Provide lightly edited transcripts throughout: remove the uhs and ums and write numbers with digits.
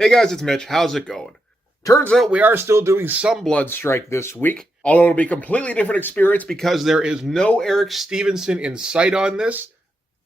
Hey guys, it's Mitch. How's it going? Turns out we are still doing some Bloodstrike this week, although it'll be a completely different experience because there is no Eric Stevenson in sight on this.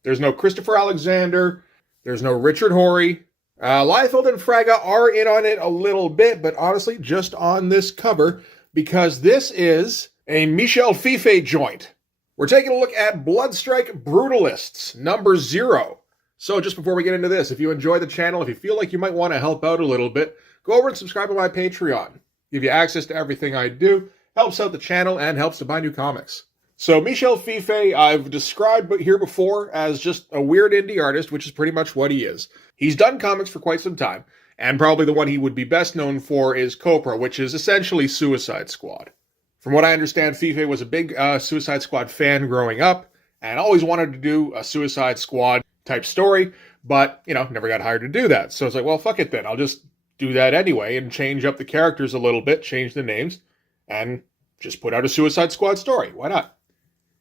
There's no Christopher Alexander. There's no Richard Horry. Liefeld and Fraga are in on it a little bit, but honestly, just on this cover, because this is a Michel Fiffe joint. We're taking a look at Bloodstrike Brutalists, number 0. So just before we get into this, if you enjoy the channel, if you feel like you might want to help out a little bit, go over and subscribe to my Patreon. Give you access to everything I do, helps out the channel, and helps to buy new comics. So Michel Fiffe, I've described here before as just a weird indie artist, which is pretty much what he is. He's done comics for quite some time, and probably the one he would be best known for is Copra, which is essentially Suicide Squad. From what I understand, Fiffe was a big Suicide Squad fan growing up, and always wanted to do a Suicide Squad type story, but, never got hired to do that. So it's like, well, fuck it then. I'll just do that anyway and change up the characters a little bit, change the names, and just put out a Suicide Squad story. Why not?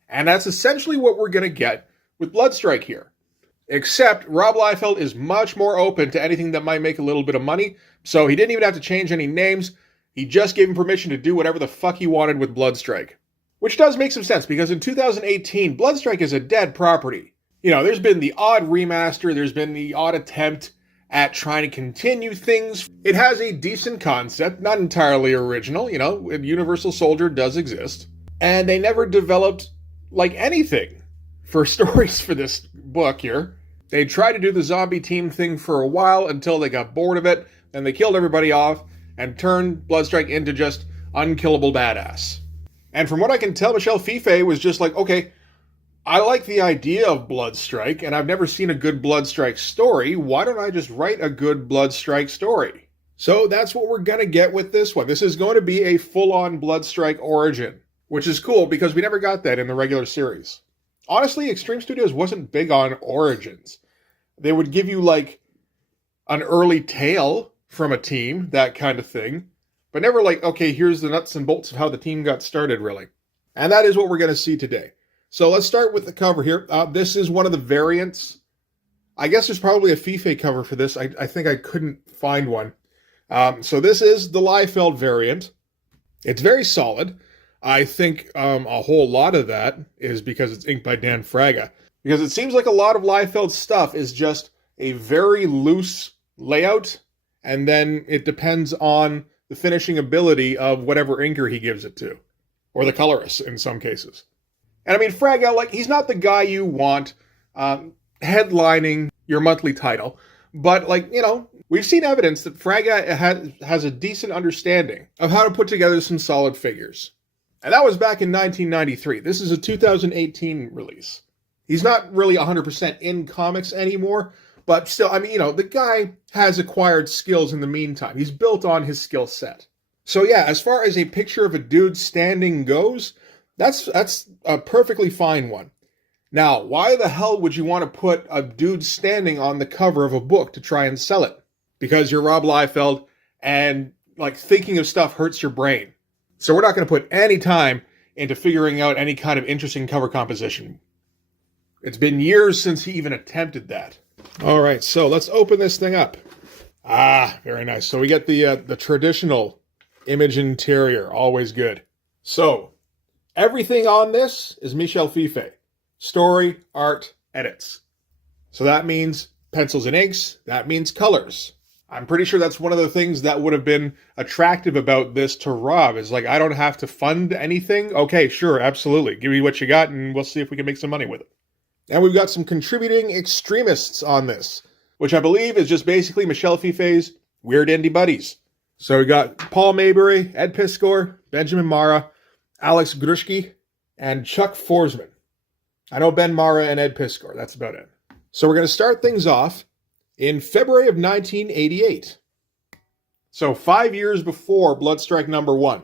And that's essentially what we're going to get with Bloodstrike here. Except Rob Liefeld is much more open to anything that might make a little bit of money, so he didn't even have to change any names. He just gave him permission to do whatever the fuck he wanted with Bloodstrike. Which does make some sense, because in 2018, Bloodstrike is a dead property. There's been the odd remaster, there's been the odd attempt at trying to continue things. It has a decent concept, not entirely original, Universal Soldier does exist. And they never developed, anything for stories for this book here. They tried to do the zombie team thing for a while until they got bored of it, then they killed everybody off and turned Bloodstrike into just unkillable badass. And from what I can tell, Michel Fiffe was just like, okay, I like the idea of Bloodstrike, and I've never seen a good Bloodstrike story. Why don't I just write a good Bloodstrike story? So that's what we're going to get with this one. This is going to be a full-on Bloodstrike origin, which is cool because we never got that in the regular series. Honestly, Extreme Studios wasn't big on origins. They would give you, an early tale from a team, that kind of thing, but never okay, here's the nuts and bolts of how the team got started, really. And that is what we're going to see today. So let's start with the cover here. This is one of the variants. I guess there's probably a Fiffe cover for this. I think I couldn't find one. So this is the Liefeld variant. It's very solid. I think a whole lot of that is because it's inked by Dan Fraga. Because it seems like a lot of Liefeld's stuff is just a very loose layout, and then it depends on the finishing ability of whatever inker he gives it to. Or the colorist, in some cases. And Fraga, he's not the guy you want headlining your monthly title. But, we've seen evidence that Fraga has a decent understanding of how to put together some solid figures. And that was back in 1993. This is a 2018 release. He's not really 100% in comics anymore, but still, the guy has acquired skills in the meantime. He's built on his skill set. So yeah, as far as a picture of a dude standing goes, that's a perfectly fine one. Now, why the hell would you want to put a dude standing on the cover of a book to try and sell it? Because you're Rob Liefeld, and, thinking of stuff hurts your brain. So we're not going to put any time into figuring out any kind of interesting cover composition. It's been years since he even attempted that. All right, so let's open this thing up. Ah, very nice. So we get the traditional image interior, always good. So, everything on this is Michel Fiffe. Story, art, edits. So that means pencils and inks. That means colors. I'm pretty sure that's one of the things that would have been attractive about this to Rob, is I don't have to fund anything. Okay, sure, absolutely. Give me what you got and we'll see if we can make some money with it. And we've got some contributing extremists on this, which I believe is just basically Michel Fiffe's weird indie buddies. So we got Paul Maybury, Ed Piskor, Benjamin Marra, Alex Grushki, and Chuck Forsman. I know Ben Marra and Ed Piskor. That's about it. So we're going to start things off in February of 1988. So 5 years before Bloodstrike number 1.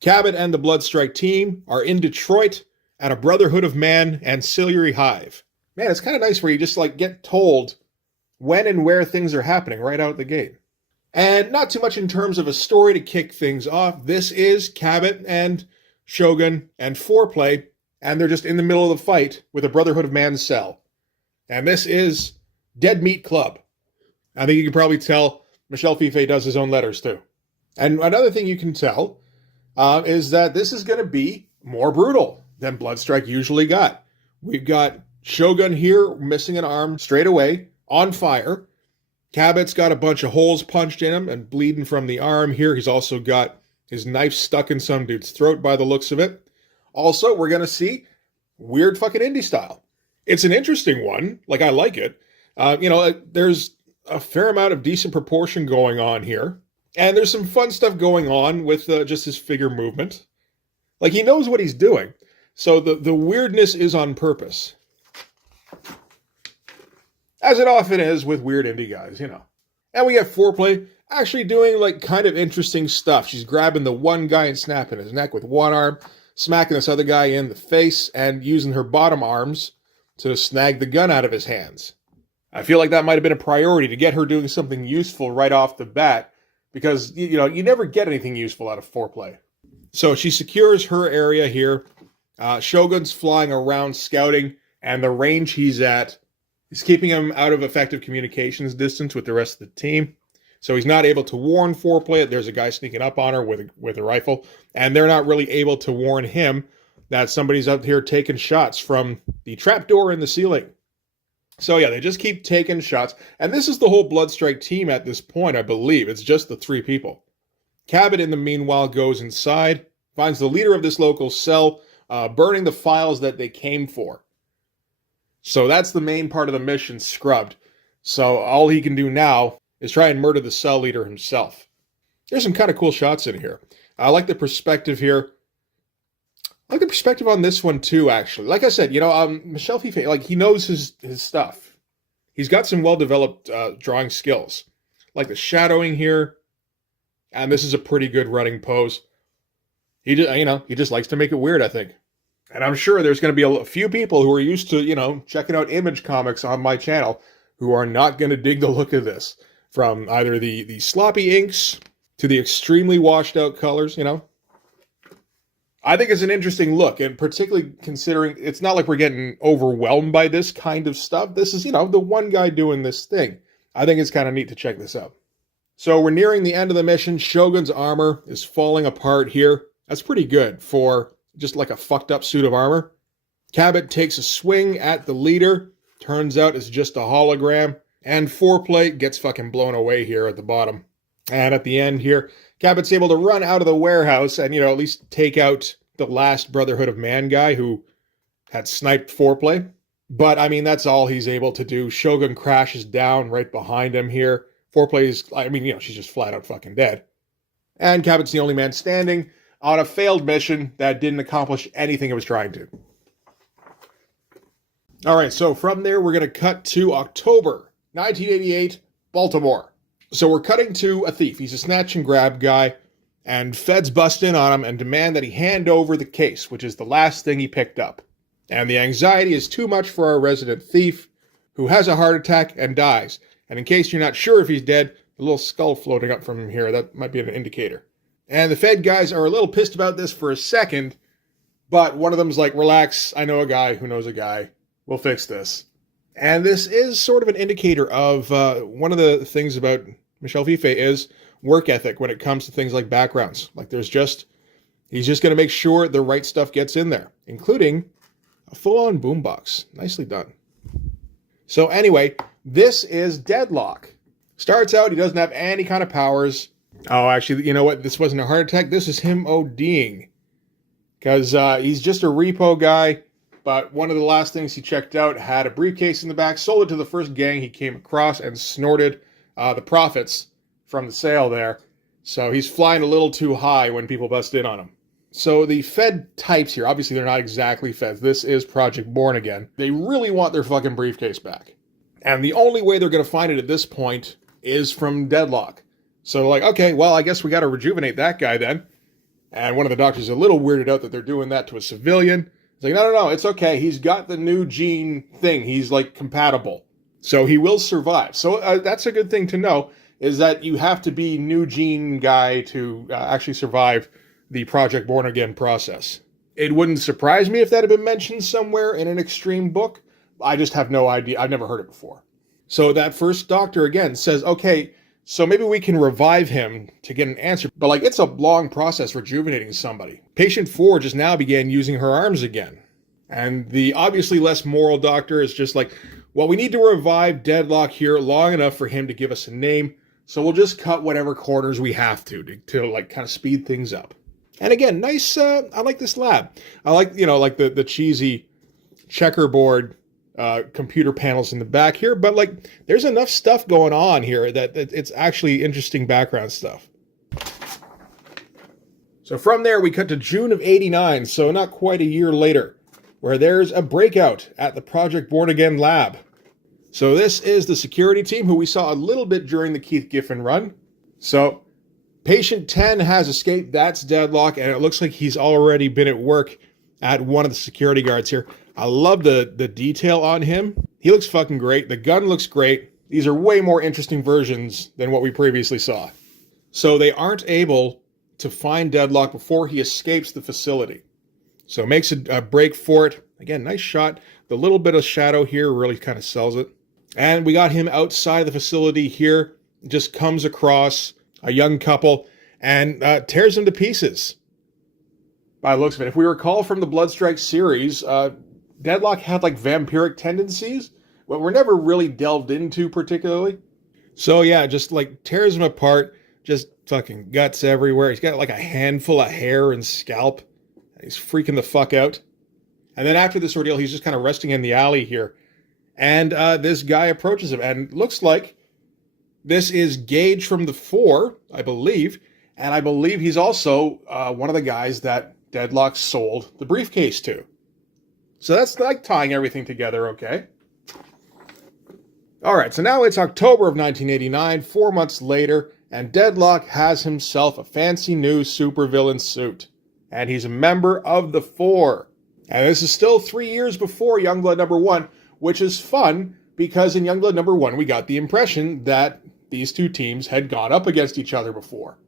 Cabot and the Bloodstrike team are in Detroit at a Brotherhood of Man ancillary hive. Man, it's kind of nice where you just get told when and where things are happening right out of the gate. And not too much in terms of a story to kick things off. This is Cabot and Shogun and Foreplay, and they're just in the middle of the fight with a Brotherhood of Man cell. And this is Dead Meat Club. I think you can probably tell Michel Fiffe does his own letters too. And another thing you can tell is that this is going to be more brutal than Bloodstrike usually got. We've got Shogun here missing an arm straight away, on fire. Cabot's got a bunch of holes punched in him and bleeding from the arm here. He's also got his knife stuck in some dude's throat by the looks of it. Also, we're going to see weird fucking indie style. It's an interesting one. Like, I like it. There's a fair amount of decent proportion going on here. And there's some fun stuff going on with just his figure movement. Like, he knows what he's doing. So the weirdness is on purpose. As it often is with weird indie guys, And we get Foreplay actually doing, like, kind of interesting stuff. She's grabbing the one guy and snapping his neck with one arm, smacking this other guy in the face, and using her bottom arms to snag the gun out of his hands. I feel like that might have been a priority to get her doing something useful right off the bat, because, you never get anything useful out of Foreplay. So she secures her area here. Shogun's flying around scouting, and the range he's at is keeping him out of effective communications distance with the rest of the team. So he's not able to warn Foreplay that there's a guy sneaking up on her with a rifle, and they're not really able to warn him that somebody's up here taking shots from the trapdoor in the ceiling. So yeah, they just keep taking shots, and this is the whole Bloodstrike team at this point, I believe. It's just the three people. Cabot, in the meanwhile, goes inside, finds the leader of this local cell, burning the files that they came for. So that's the main part of the mission scrubbed. So all he can do now is try and murder the cell leader himself. There's some kind of cool shots in here. I like the perspective here. I like the perspective on this one too, actually. Like I said, Michel Fiffe, like, he knows his stuff. He's got some well-developed drawing skills. Like the shadowing here. And this is a pretty good running pose. He just likes to make it weird, I think. And I'm sure there's going to be a few people who are used to, checking out Image comics on my channel who are not going to dig the look of this. From either the sloppy inks to the extremely washed out colors, I think it's an interesting look, and particularly considering it's not like we're getting overwhelmed by this kind of stuff. This is, the one guy doing this thing. I think it's kind of neat to check this out. So we're nearing the end of the mission. Shogun's armor is falling apart here. That's pretty good for just like a fucked up suit of armor. Cabot takes a swing at the leader. Turns out it's just a hologram. And Foreplay gets fucking blown away here at the bottom. And at the end here, Cabot's able to run out of the warehouse and, at least take out the last Brotherhood of Man guy who had sniped Foreplay. But, that's all he's able to do. Shogun crashes down right behind him here. Foreplay's, she's just flat out fucking dead. And Cabot's the only man standing on a failed mission that didn't accomplish anything it was trying to. All right, so from there, we're going to cut to October 1988, Baltimore. So we're cutting to a thief. He's a snatch and grab guy, and feds bust in on him and demand that he hand over the case, which is the last thing he picked up. And the anxiety is too much for our resident thief, who has a heart attack and dies. And in case you're not sure if he's dead, a little skull floating up from here, that might be an indicator. And the Fed guys are a little pissed about this for a second, but one of them's like, relax, I know a guy who knows a guy. We'll fix this. And this is sort of an indicator of one of the things about Michel Fiffe is work ethic when it comes to things like backgrounds. Like he's just going to make sure the right stuff gets in there, including a full-on boombox. Nicely done. So anyway, this is Deadlock. Starts out, he doesn't have any kind of powers. Oh, actually, you know what? This wasn't a heart attack. This is him ODing. Because he's just a repo guy. But one of the last things he checked out had a briefcase in the back, sold it to the first gang he came across, and snorted the profits from the sale there. So he's flying a little too high when people bust in on him. So the Fed types here, obviously they're not exactly Feds. This is Project Born Again. They really want their fucking briefcase back. And the only way they're going to find it at this point is from Deadlock. So like, okay, well, I guess we got to rejuvenate that guy then. And one of the doctors is a little weirded out that they're doing that to a civilian. It's like, no, it's okay. He's got the new gene thing. He's like compatible. So he will survive. So that's a good thing to know, is that you have to be new gene guy to actually survive the Project Born Again process. It wouldn't surprise me if that had been mentioned somewhere in an extreme book. I just have no idea. I've never heard it before. So that first doctor again says, okay, So maybe we can revive him to get an answer. But like, it's a long process rejuvenating somebody. Patient 4 just now began using her arms again. And the obviously less moral doctor is just like, well, we need to revive Deadlock here long enough for him to give us a name. So we'll just cut whatever corners we have to like kind of speed things up. And again, nice, I like this lab. I like, like the cheesy checkerboard computer panels in the back here, but like there's enough stuff going on here that it's actually interesting background stuff. So from there we cut to June of '89, so not quite a year later, where there's a breakout at the Project Born Again lab. So this is the security team who we saw a little bit during the Keith Giffen run. So patient 10 has escaped, that's Deadlock, and it looks like he's already been at work at one of the security guards here. I love the detail on him. He looks fucking great. The gun looks great. These are way more interesting versions than what we previously saw. So they aren't able to find Deadlock before he escapes the facility. So makes a break for it. Again, nice shot. The little bit of shadow here really kind of sells it. And we got him outside the facility here. Just comes across a young couple and tears them to pieces. By the looks of it, if we recall from the Bloodstrike series, Deadlock had like vampiric tendencies, but were never really delved into particularly. So yeah, just like tears him apart, just fucking guts everywhere. He's got like a handful of hair and scalp. He's freaking the fuck out. And then after this ordeal, he's just kind of resting in the alley here. And this guy approaches him, and looks like this is Gage from the 4, I believe. And I believe he's also one of the guys that Deadlock sold the briefcase to. So that's like tying everything together, okay? All right, so now it's October of 1989, 4 months later, and Deadlock has himself a fancy new supervillain suit. And he's a member of the 4. And this is still 3 years before Youngblood number 1, which is fun because in Youngblood number 1, we got the impression that these two teams had gone up against each other before.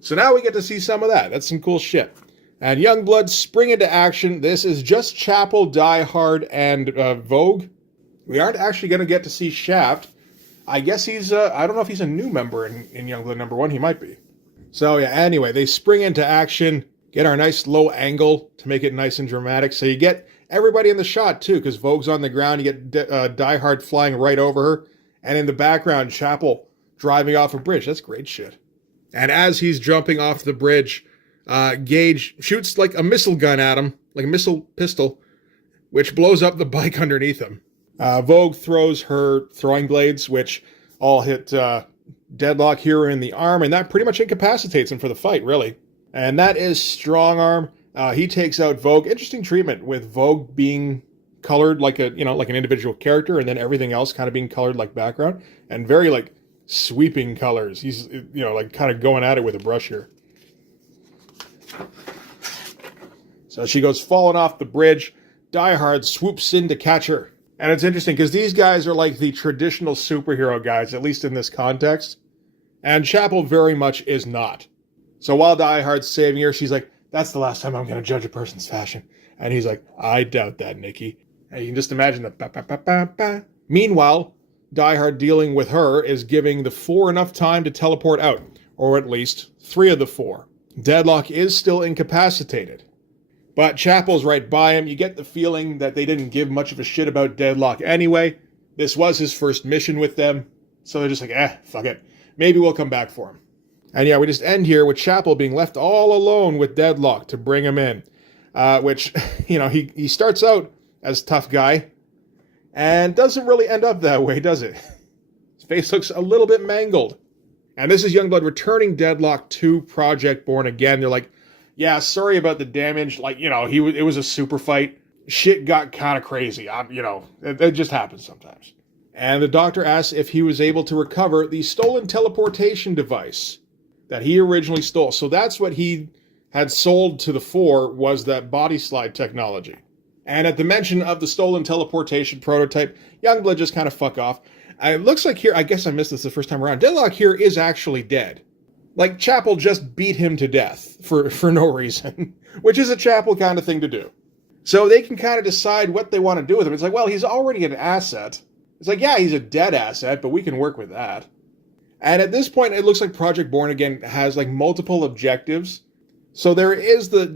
So now we get to see some of that. That's some cool shit. And Youngblood spring into action. This is just Chapel, Die Hard, and Vogue. We aren't actually going to get to see Shaft. I guess he's, I don't know if he's a new member in Youngblood number 1. He might be. So yeah, anyway, they spring into action. Get our nice low angle to make it nice and dramatic. So you get everybody in the shot, too, because Vogue's on the ground. You get Die Hard flying right over her. And in the background, Chapel driving off a bridge. That's great shit. And as he's jumping off the bridge, Gage shoots like a missile gun at him, like a missile pistol, which blows up the bike underneath him. Vogue throws her throwing blades, which all hit Deadlock here in the arm, and that pretty much incapacitates him for the fight, really. And that is Strong Arm. He takes out Vogue. Interesting treatment with Vogue being colored like like an individual character, and then everything else kind of being colored like background, and very like sweeping colors. He's like kind of going at it with a brush here. So she goes falling off the bridge. Die Hard swoops in to catch her. And it's interesting because these guys are like the traditional superhero guys, at least in this context. And Chapel very much is not. So while Die Hard's saving her, she's like, that's the last time I'm going to judge a person's fashion. And he's like, I doubt that, Nikki. And you can just imagine the ba ba ba ba ba. Meanwhile, Die Hard dealing with her is giving the 4 enough time to teleport out. Or at least 3 of the 4. Deadlock is still incapacitated. But Chapel's right by him. You get the feeling that they didn't give much of a shit about Deadlock anyway. This was his first mission with them. So they're just like, fuck it. Maybe we'll come back for him. And yeah, we just end here with Chapel being left all alone with Deadlock to bring him in. Which, he starts out as tough guy. And doesn't really end up that way, does it? His face looks a little bit mangled. And this is Youngblood returning Deadlock to Project Born Again. They're like, yeah, sorry about the damage. Like, it was a super fight. Shit got kind of crazy. It just happens sometimes. And the doctor asks if he was able to recover the stolen teleportation device that he originally stole. So that's what he had sold to the 4, was that body slide technology. And at the mention of the stolen teleportation prototype, Youngblood just kind of fuck off. It looks like here, I guess I missed this the first time around, Deadlock here is actually dead. Like, Chapel just beat him to death for no reason, which is a Chapel kind of thing to do. So they can kind of decide what they want to do with him. It's like, well, he's already an asset. It's like, yeah, he's a dead asset, but we can work with that. And at this point, it looks like Project Born Again has like multiple objectives. So there is the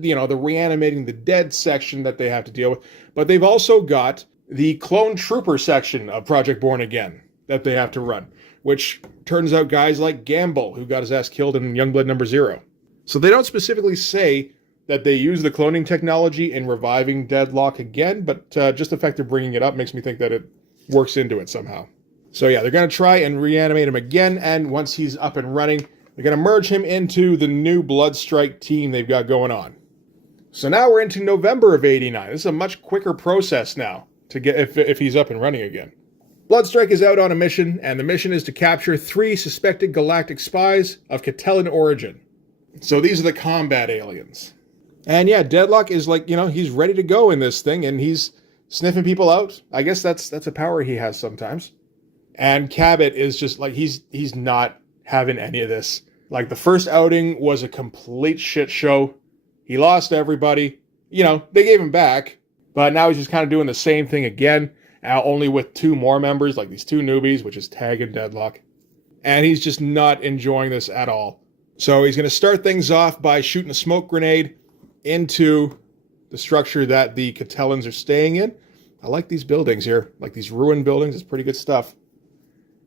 reanimating the dead section that they have to deal with, but they've also got the clone trooper section of Project Born Again that they have to run, which turns out guys like Gamble, who got his ass killed in Youngblood number 0. So they don't specifically say that they use the cloning technology in reviving Deadlock again, but just the fact they're bringing it up makes me think that it works into it somehow. So yeah, they're going to try and reanimate him again, and once he's up and running, they're going to merge him into the new Bloodstrike team they've got going on. So now we're into November of '89. This is a much quicker process now to get if he's up and running again. Bloodstrike is out on a mission, and the mission is to capture 3 suspected galactic spies of Catellan origin. So these are the combat aliens. And yeah, Deadlock is like, he's ready to go in this thing, and he's sniffing people out. I guess that's a power he has sometimes. And Cabot is just like, he's not having any of this. Like, the first outing was a complete shit show. He lost everybody. They gave him back, but now he's just kind of doing the same thing again, only with 2 more members, like these 2 newbies, which is Tag and Deadlock. And he's just not enjoying this at all. So he's going to start things off by shooting a smoke grenade into the structure that the Catellans are staying in. I like these buildings here, like these ruined buildings. It's pretty good stuff.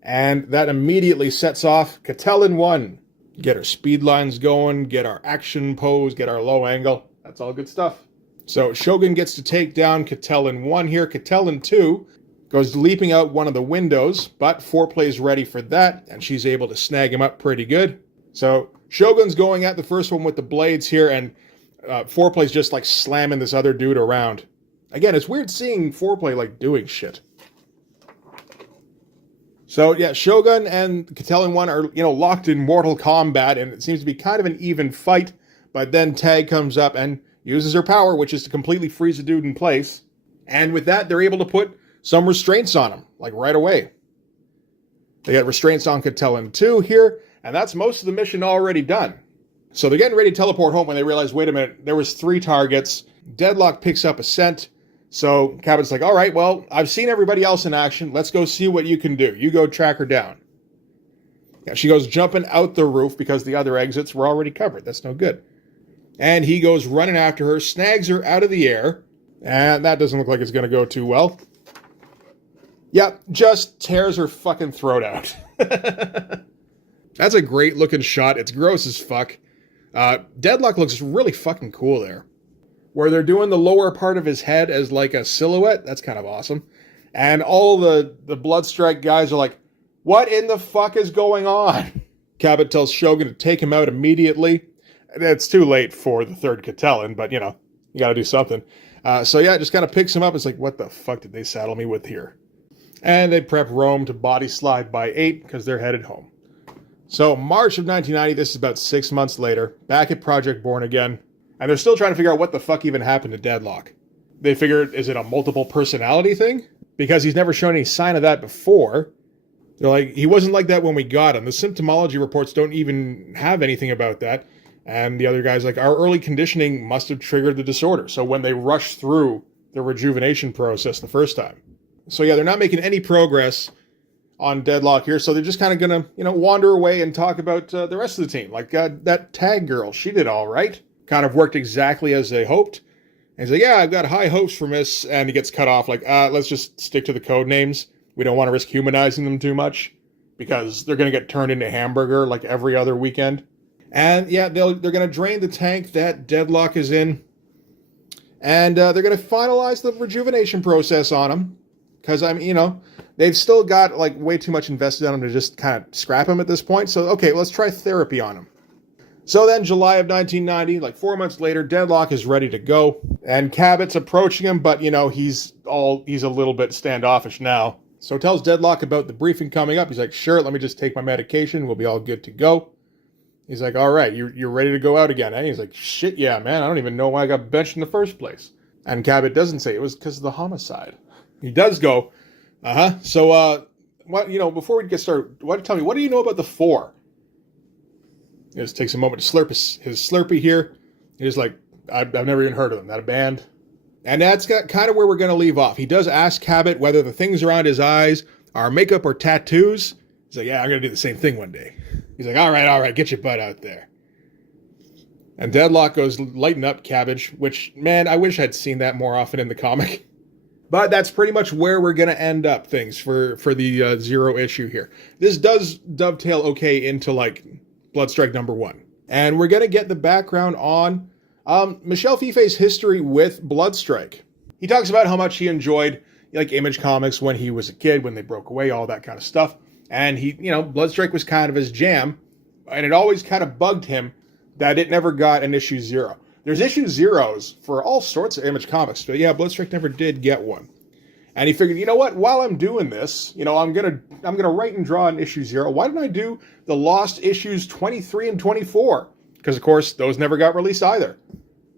And that immediately sets off Catellan 1. Get our speed lines going, get our action pose, get our low angle. That's all good stuff. So Shogun gets to take down Catellan 1 here. Catellan 2 goes leaping out one of the windows, but Foreplay's ready for that, and she's able to snag him up pretty good. So Shogun's going at the first one with the blades here, and Foreplay's just like slamming this other dude around. Again, it's weird seeing Foreplay like doing shit. So yeah, Shogun and Catellan 1 are, locked in mortal combat, and it seems to be kind of an even fight, but then Tag comes up and uses her power, which is to completely freeze the dude in place. And with that, they're able to put some restraints on him, like right away. They got restraints on Catellan 2 here, and that's most of the mission already done. So they're getting ready to teleport home when they realize, wait a minute, there was 3 targets. Deadlock picks up a scent. So Cabot's like, all right, well, I've seen everybody else in action. Let's go see what you can do. You go track her down. Yeah, she goes jumping out the roof because the other exits were already covered. That's no good. And he goes running after her, snags her out of the air. And that doesn't look like it's going to go too well. Yep, just tears her fucking throat out. That's a great looking shot. It's gross as fuck. Deadlock looks really fucking cool there. Where they're doing the lower part of his head as like a silhouette. That's kind of awesome. And all the Bloodstrike guys are like, what in the fuck is going on? Cabot tells Shogun to take him out immediately. It's too late for the 3rd Catellan, but you got to do something. So yeah, it just kind of picks him up. It's like, what the fuck did they saddle me with here? And they prep Rome to body slide by 8 because they're headed home. So March of 1990, this is about 6 months later, back at Project Born Again. And they're still trying to figure out what the fuck even happened to Deadlock. They figured, is it a multiple personality thing? Because he's never shown any sign of that before. They're like, he wasn't like that when we got him. The symptomology reports don't even have anything about that. And the other guy's like, our early conditioning must have triggered the disorder. So when they rushed through the rejuvenation process the first time. So yeah, they're not making any progress on Deadlock here. So they're just kind of going to, wander away and talk about the rest of the team. Like that Tag girl, she did all right. Kind of worked exactly as they hoped. And he's like, yeah, I've got high hopes from this. And he gets cut off like, let's just stick to the code names. We don't want to risk humanizing them too much because they're going to get turned into hamburger like every other weekend. And yeah, they're going to drain the tank that Deadlock is in. And they're going to finalize the rejuvenation process on him. Because, they've still got like way too much invested on him to just kind of scrap him at this point. So, okay, let's try therapy on him. So then July of 1990, like 4 months later, Deadlock is ready to go. And Cabot's approaching him, but, he's a little bit standoffish now. So tells Deadlock about the briefing coming up. He's like, sure, let me just take my medication. We'll be all good to go. He's like, all right, you're ready to go out again, eh? He's like, shit, yeah, man. I don't even know why I got benched in the first place. And Cabot doesn't say it was because of the homicide. He does go, So, before we get started, tell me, what do you know about the 4? He just takes a moment to slurp his Slurpee here. He's like, I've never even heard of them. That a band? And that's kind of where we're going to leave off. He does ask Cabot whether the things around his eyes are makeup or tattoos. He's like, yeah, I'm going to do the same thing one day. He's like, all right, get your butt out there. And Deadlock goes, lighten up, Cabbage, which, man, I wish I'd seen that more often in the comic. But that's pretty much where we're going to end up things for the Zero issue here. This does dovetail okay into, like, Bloodstrike #1. And we're going to get the background on Michel Fiffe's history with Bloodstrike. He talks about how much he enjoyed, like, Image Comics when he was a kid, when they broke away, all that kind of stuff. And he, Bloodstrike was kind of his jam. And it always kind of bugged him that it never got an issue 0. There's issue 0s for all sorts of Image Comics, but yeah, Bloodstrike never did get one. And he figured, you know what, while I'm doing this, I'm gonna write and draw an issue 0. Why don't I do the lost issues 23 and 24? Because, of course, those never got released either.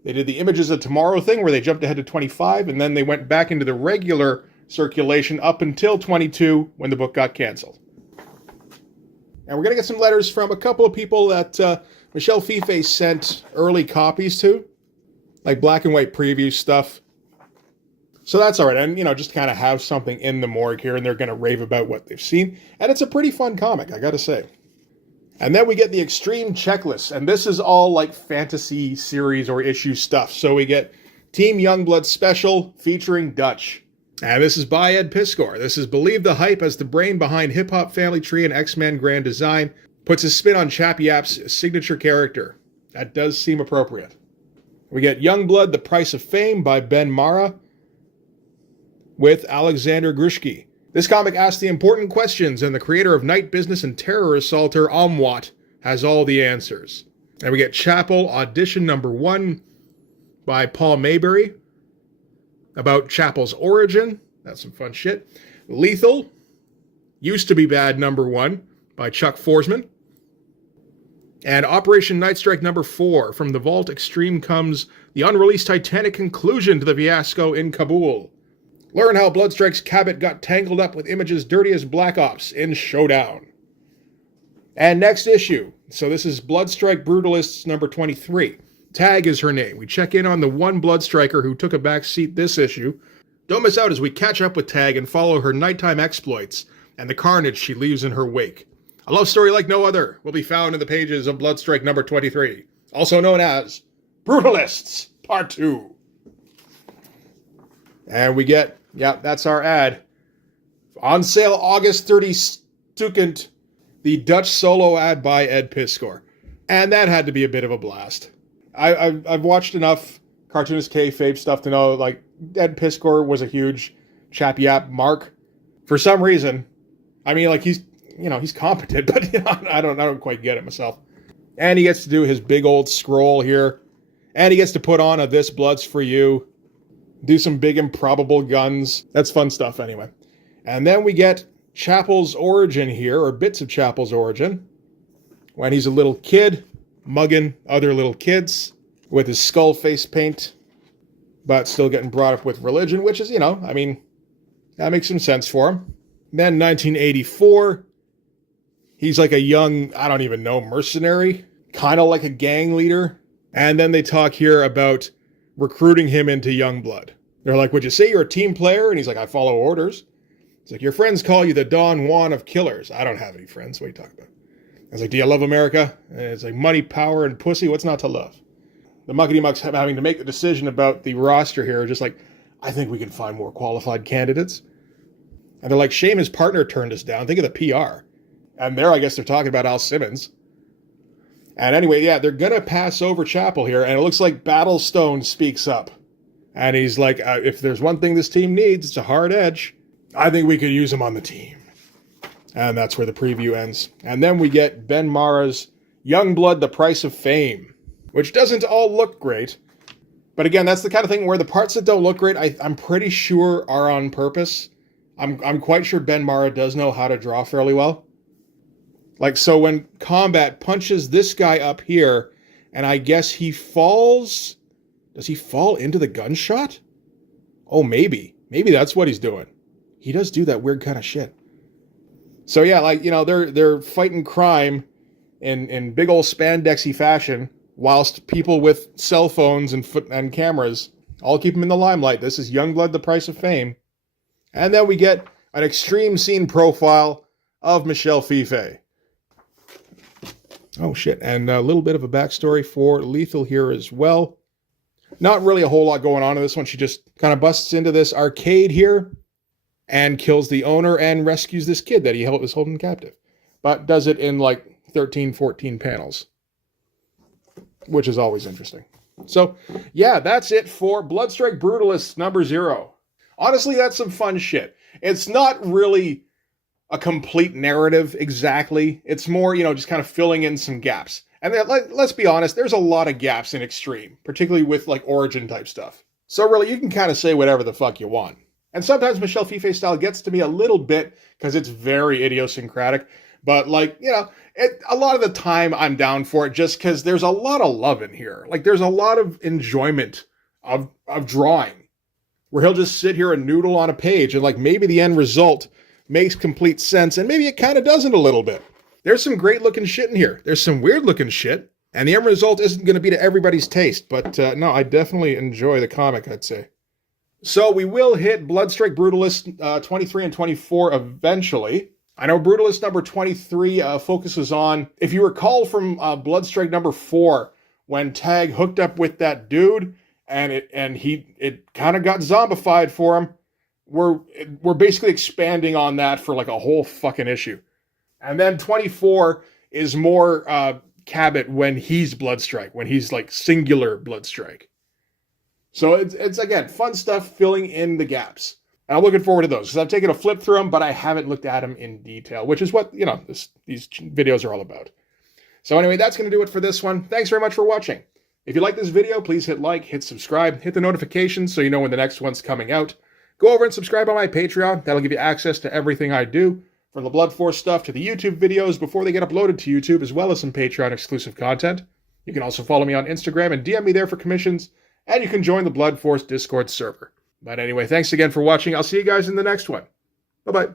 They did the Images of Tomorrow thing where they jumped ahead to 25, and then they went back into the regular circulation up until 22 when the book got canceled. And we're going to get some letters from a couple of people that Michel Fiffe sent early copies to, like black and white preview stuff. So that's all right. And, just kind of have something in the morgue here, and they're going to rave about what they've seen. And it's a pretty fun comic, I got to say. And then we get the Extreme Checklist, and this is all like fantasy series or issue stuff. So we get Team Youngblood Special featuring Dutch. And this is by Ed Piskor. This is Believe the Hype as the brain behind Hip Hop Family Tree and X-Men Grand Design. Puts a spin on Chappie Yap's signature character. That does seem appropriate. We get Youngblood, The Price of Fame by Ben Mara with Alexander Grushky. This comic asks the important questions, and the creator of Night Business and Terror Assaulter, Omwat, has all the answers. And we get Chapel Audition #1 by Paul Maybury, about Chapel's origin. That's some fun shit. Lethal, Used to Be Bad #1 by Chuck Forsman. And Operation Nightstrike #4, from the Vault Extreme comes the unreleased Titanic conclusion to the fiasco in Kabul. Learn how Bloodstrike's Cabot got tangled up with Image's dirtiest Black Ops in Showdown. And next issue. So this is Bloodstrike Brutalists #23. Tag is her name. We check in on the one Bloodstriker who took a back seat this issue. Don't miss out as we catch up with Tag and follow her nighttime exploits and the carnage she leaves in her wake. A love story like no other will be found in the pages of Bloodstrike #23, also known as Brutalists Part 2. And we get, that's our ad. On sale August 30th, the Dutch solo ad by Ed Piskor. And that had to be a bit of a blast. I've watched enough cartoonist kayfabe stuff to know, like, Ed Piskor was a huge Chappie Yap mark. For some reason, I mean, like, he's competent, but I don't quite get it myself. And he gets to do his big old scroll here. And he gets to put on a This Blood's For You. Do some big improbable guns. That's fun stuff anyway. And then we get Chapel's origin here, or bits of Chapel's origin. When he's a little kid, mugging other little kids with his skull face paint, but still getting brought up with religion, which is, that makes some sense for him. Then 1984, he's like a young, I don't even know, mercenary, kind of like a gang leader. And then they talk here about recruiting him into Youngblood. They're like, would you say you're a team player? And he's like, I follow orders. It's like, your friends call you the Don Juan of killers. I don't have any friends. What are you talking about? I was like, do you love America? And it's like, money, power, and pussy. What's not to love? The Muckety Mucks having to make the decision about the roster here are just like, I think we can find more qualified candidates. And they're like, shame his partner turned us down. Think of the PR. And there, I guess they're talking about Al Simmons. And anyway, they're going to pass over Chapel here. And it looks like Battlestone speaks up. And he's like, if there's one thing this team needs, it's a hard edge. I think we could use him on the team. And that's where the preview ends. And then we get Ben Mara's Youngblood, The Price of Fame, which doesn't all look great. But again, that's the kind of thing where the parts that don't look great, I'm pretty sure are on purpose. I'm quite sure Ben Mara does know how to draw fairly well. Like, so when Combat punches this guy up here, and I guess he falls... Does he fall into the gunshot? Oh, maybe. Maybe that's what he's doing. He does do that weird kind of shit. So yeah, like, they're fighting crime in big old spandexy fashion, whilst people with cell phones and cameras all keep them in the limelight. This is Youngblood, The Price of Fame. And then we get an extreme scene profile of Michel Fiffe. Oh, shit. And a little bit of a backstory for Lethal here as well. Not really a whole lot going on in this one. She just kind of busts into this arcade here and kills the owner and rescues this kid that he was holding captive. But does it in like 13, 14 panels, which is always interesting. So, yeah, that's it for Bloodstrike Brutalist number 0. Honestly, that's some fun shit. It's not really a complete narrative exactly. It's more, just kind of filling in some gaps. And let's be honest, there's a lot of gaps in Extreme, particularly with like origin type stuff. So really, you can kind of say whatever the fuck you want. And sometimes Michel Fiffe style gets to me a little bit because it's very idiosyncratic. But a lot of the time I'm down for it just because there's a lot of love in here. Like there's a lot of enjoyment of drawing where he'll just sit here and noodle on a page and like maybe the end result makes complete sense and maybe it kind of doesn't a little bit. There's some great looking shit in here. There's some weird looking shit. And the end result isn't going to be to everybody's taste. But no, I definitely enjoy the comic, I'd say. So we will hit Bloodstrike Brutalist 23 and 24 eventually. I know Brutalist number 23 focuses on, if you recall from Bloodstrike number 4, when Tag hooked up with that dude and it kind of got zombified for him, we're basically expanding on that for like a whole fucking issue. And then 24 is more Cabot when he's Bloodstrike, when he's like singular Bloodstrike. So it's again, fun stuff filling in the gaps. And I'm looking forward to those because I've taken a flip through them, but I haven't looked at them in detail, which is what, these videos are all about. So anyway, that's going to do it for this one. Thanks very much for watching. If you like this video, please hit like, hit subscribe, hit the notifications so you know when the next one's coming out. Go over and subscribe on my Patreon. That'll give you access to everything I do, from the Blood Force stuff to the YouTube videos before they get uploaded to YouTube, as well as some Patreon exclusive content. You can also follow me on Instagram and DM me there for commissions, and you can join the Blood Force Discord server. But anyway, thanks again for watching. I'll see you guys in the next one. Bye-bye.